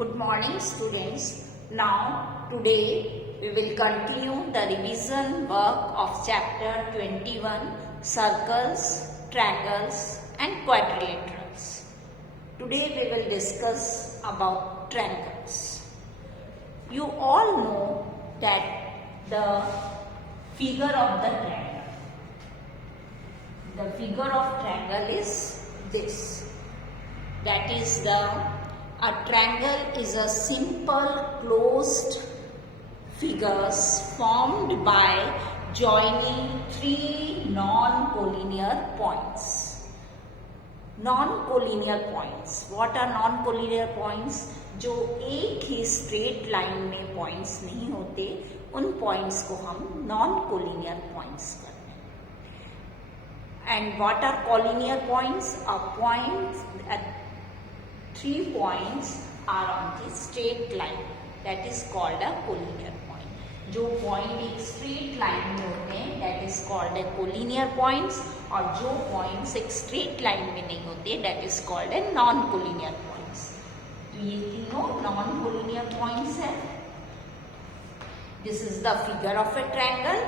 Good morning students. Now today we will continue the revision work of chapter 21 circles, triangles and quadrilaterals. Today we will discuss about triangles. You all know that the figure of the triangle. The figure of triangle is this. That is a triangle is a simple closed figures formed by joining three non-collinear points. Non-collinear points. What are non-collinear points? जो एक ही straight line में पॉइंट्स नहीं होते, उन पॉइंट्स को हम non-collinear points कहते हैं. And what are collinear points? A point at 3 points are on the straight line. That is called a collinear point. जो पॉइंट एक स्ट्रेट लाइन में होते हैं that is called a collinear points, और जो पॉइंट्स एक स्ट्रेट लाइन में नहीं होते that is called a non-collinear points. तो ये तीनों non-collinear points है. This is the figure of a triangle,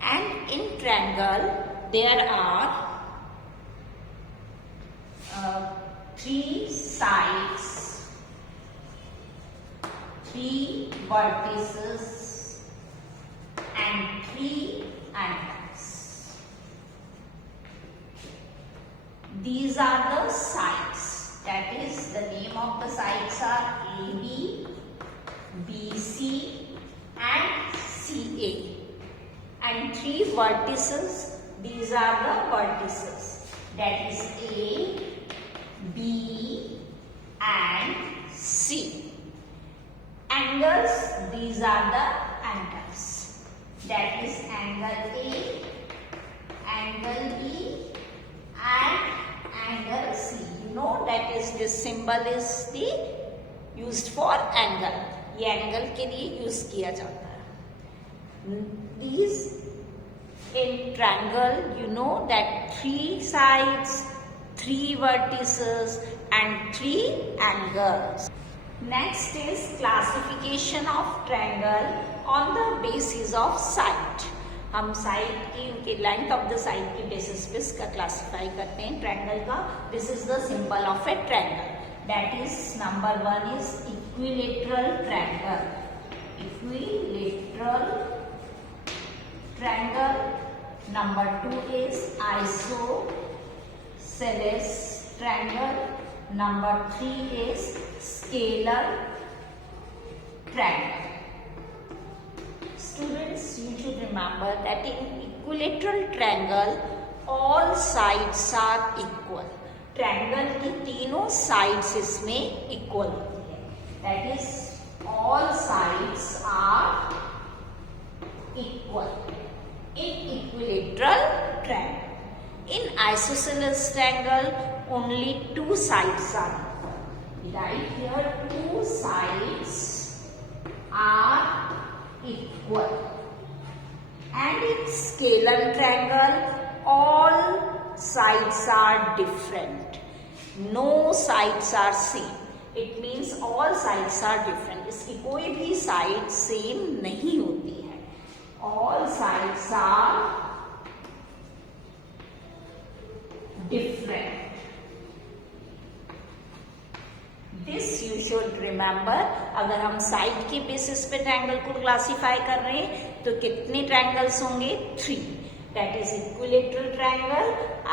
and in triangle there are 3 sides, 3 vertices and 3 angles. These are the sides. That is, the name of the sides are AB, BC and CA. And 3 vertices. These are the vertices. That is A, B and C. Angles, these are the angles. That is angle A, angle B and angle C. You know that is this symbol is the used for angle. ये angle के लिए use किया जाता है. These in triangle, you know that 3 sides, 3 vertices and 3 angles. Next is classification of triangle on the basis of side. हम साइड की उनके length of the side की बेसिस पे इसका क्लासिफाई करते हैं ट्रायंगल का. This is the symbol of A triangle. That is number 1 is equilateral triangle. Equilateral triangle. Number 2 is isosceles triangle. Number 3 is scalar triangle. Students, you should remember that in equilateral triangle, all sides are equal. Triangle की तीनों sides इसमें equal होती है. That is, all sides are equal in equilateral triangle. In isosceles triangle, only 2 sides are equal. Right here, 2 sides are equal. And in scalar triangle, all sides are different. No sides are same. It means all sides are different. इसकी कोई भी side same नहीं होती है. All sides are different. This you should remember. अगर हम साइड के बेसिस पे ट्रायंगल को क्लासिफाई कर रहे हैं तो कितने ट्रायंगल्स होंगे? 3. That is equilateral triangle,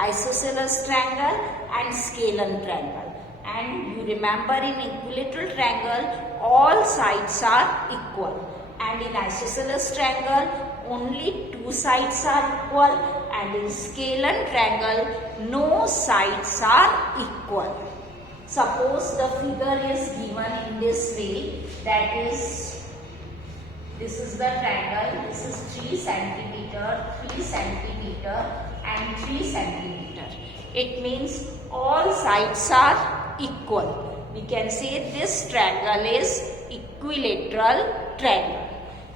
isosceles triangle and scalar triangle. And you remember, in equilateral triangle all sides are equal. And in isosceles triangle, only 2 sides are equal, and in scalar triangle, no sides are equal. Suppose the figure is given in this way, that is, this is the triangle, this is 3 centimeter, 3 centimeter and 3 centimeter. It means all sides are equal. We can say this triangle is equilateral triangle.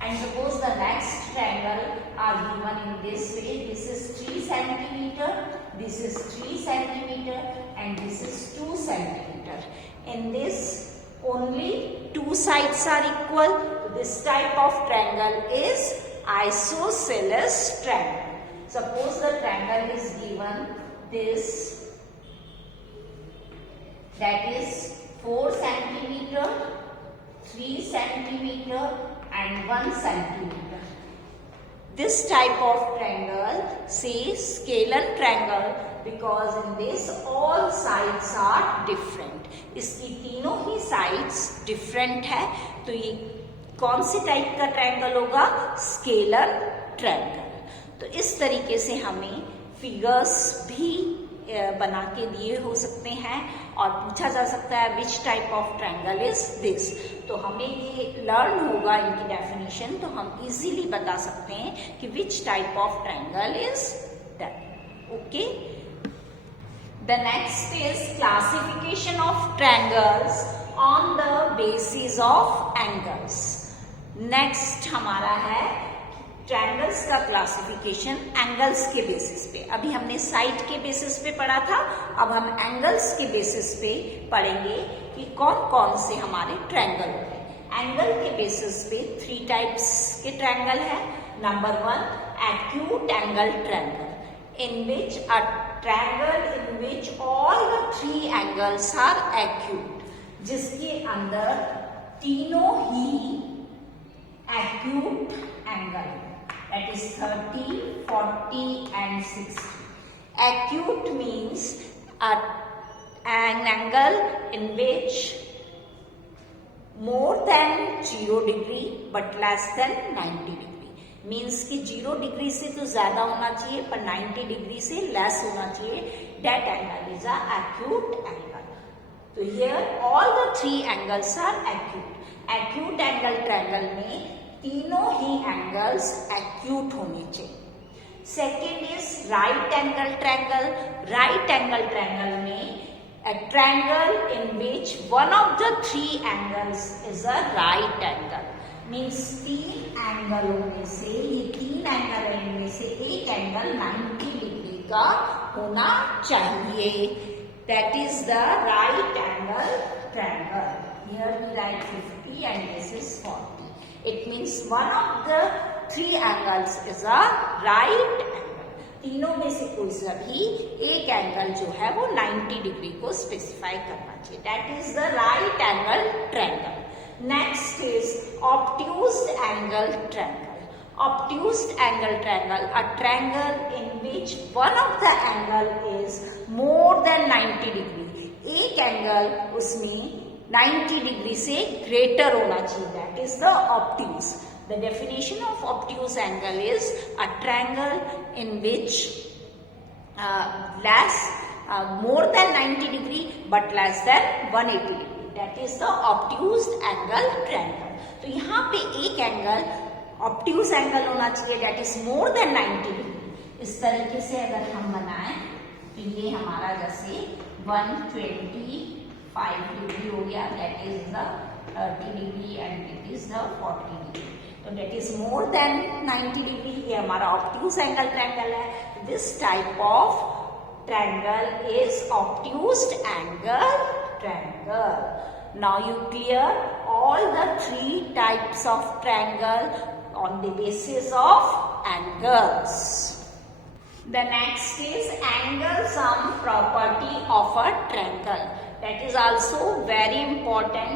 And suppose the next triangle are given in this way. This is 3 centimeter, this is 3 centimeter and this is 2 centimeter. In this only sides are equal. This type of triangle is isosceles triangle. Suppose the triangle is given this, that is 4 centimeter, 3 centimeter and 1 centimeter. This type of triangle says scalar triangle because in this all sides are different. इसकी तीनों ही sides different है, तो ये कौन से टाइप का ट्रायंगल होगा? Scalar triangle. तो इस तरीके से हमें फिगर्स भी बना के दिए हो सकते हैं और पूछा जा सकता है which type of triangle is this. तो हमें ये लर्न होगा इनकी डेफिनेशन, तो हम इजीली बता सकते हैं कि which type of triangle is that. Okay, the next is classification of triangles on the basis of angles. Next हमारा है ट्रायंगल्स का क्लासिफिकेशन एंगल्स के बेसिस पे। अभी हमने साइड के बेसिस पे पढ़ा था, अब हम एंगल्स के बेसिस पे पढ़ेंगे कि कौन कौन से हमारे ट्रायंगल होते हैं। एंगल के बेसिस पे 3 टाइप्स के ट्रायंगल है। नंबर 1, acute angle triangle, in which a triangle in which all the 3 angles are acute, जिसके अंदर तीनों ही acute angle, that is 30, 40 and 60. Acute means an angle in which more than 0 degree but less than 90 degree. Means कि 0 डिग्री से तो ज्यादा होना चाहिए पर 90 डिग्री से लेस होना चाहिए। That angle is a acute angle. तो here all the 3 angles are acute. Acute angle triangle में तीनों ही एंगल्स एक्यूट होने चाहिए। Second is right angle triangle. Right angle triangle में a triangle in which one of the 3 angles is a right angle. Means 3 एंगलों में से, ये 3 एंगल इनमें से एक एंगल 90 डिग्री का होना चाहिए। That is the right angle triangle. Here we write 50 and this is 40। It means one of the 3 angles is a right angle. तीनों में से कोई सा भी एक एंगल जो है वो 90 डिग्री को स्पेसिफाई करना चाहिए। That is the right angle triangle. Next is obtuse angle triangle. Obtuse angle triangle, a triangle in which one of the angle is more than 90 degree. एक एंगल उसमें 90 डिग्री से ग्रेटर होना चाहिए। That is the obtuse. The definition of obtuse angle is a triangle in which more than 90 degree but less than 180 degree. That is the obtuse angle triangle. तो यहाँ पे एक angle obtuse angle होना चाहिए that is more than 90 degree। इस तरीके से अगर हम बनाएं तो ये हमारा जैसे 125 डिग्री हो गया, that is the 30 degree and it is the 40 डिग्री। तो that is more than 90 डिग्री, ये हमारा obtuse एंगल ट्रायंगल है। This type of triangle is obtuse angle triangle. Now you clear all the 3 types of triangle on the basis of angles. The next is angle sum property of a triangle. That is also very important.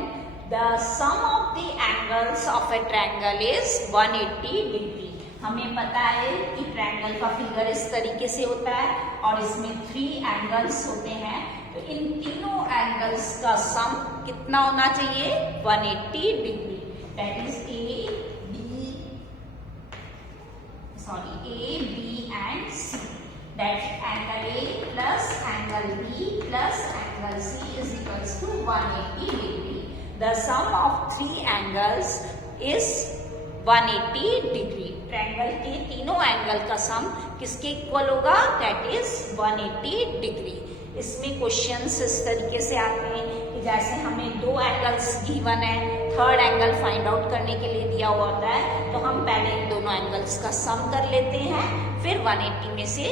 The sum of the angles of a triangle is 180 degree. हमें पता है कि ट्रायंगल का फिगर इस तरीके से होता है और इसमें 3 एंगल्स होते हैं। तो इन तीनों एंगल्स का सम कितना होना चाहिए? 180 degree. That is A B and C. That angle A plus angle B plus angle C is equals to 180 degree. The sum of 3 angles is 180 degree. Triangle के तीनों एंगल का सम किसके इक्वल होगा? That is 180 degree. इसमें questions इस तरीके से आते हैं कि जैसे हमें 2 एंगल्स गिवन है, थर्ड एंगल फाइंड आउट करने के लिए दिया हुआ होता है, तो हम पहले इन दोनों एंगल्स का सम कर लेते हैं, फिर 180 में से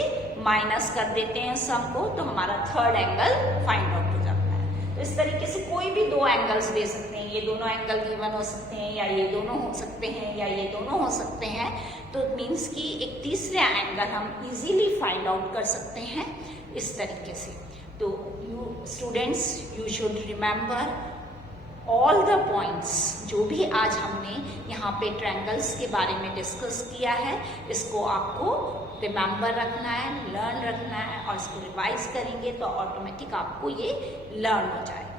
माइनस कर देते हैं सम को, तो हमारा थर्ड एंगल फाइंड आउट हो जाता है। तो इस तरीके से कोई भी दो एंगल्स दे सकते हैं, ये दोनों एंगल गिवन हो सकते हैं, या ये दोनों हो सकते हैं, या ये दोनों हो सकते हैं। तो इट मीन्स कि एक तीसरा एंगल हम इजीली फाइंड आउट कर सकते हैं इस तरीके से। तो you students, you should remember all the points जो भी आज हमने यहाँ पे ट्रायंगल्स के बारे में डिस्कस किया है, इसको आपको रिमेंबर रखना है, लर्न रखना है, और इसको रिवाइज करेंगे तो ऑटोमेटिक आपको ये लर्न हो जाएगा।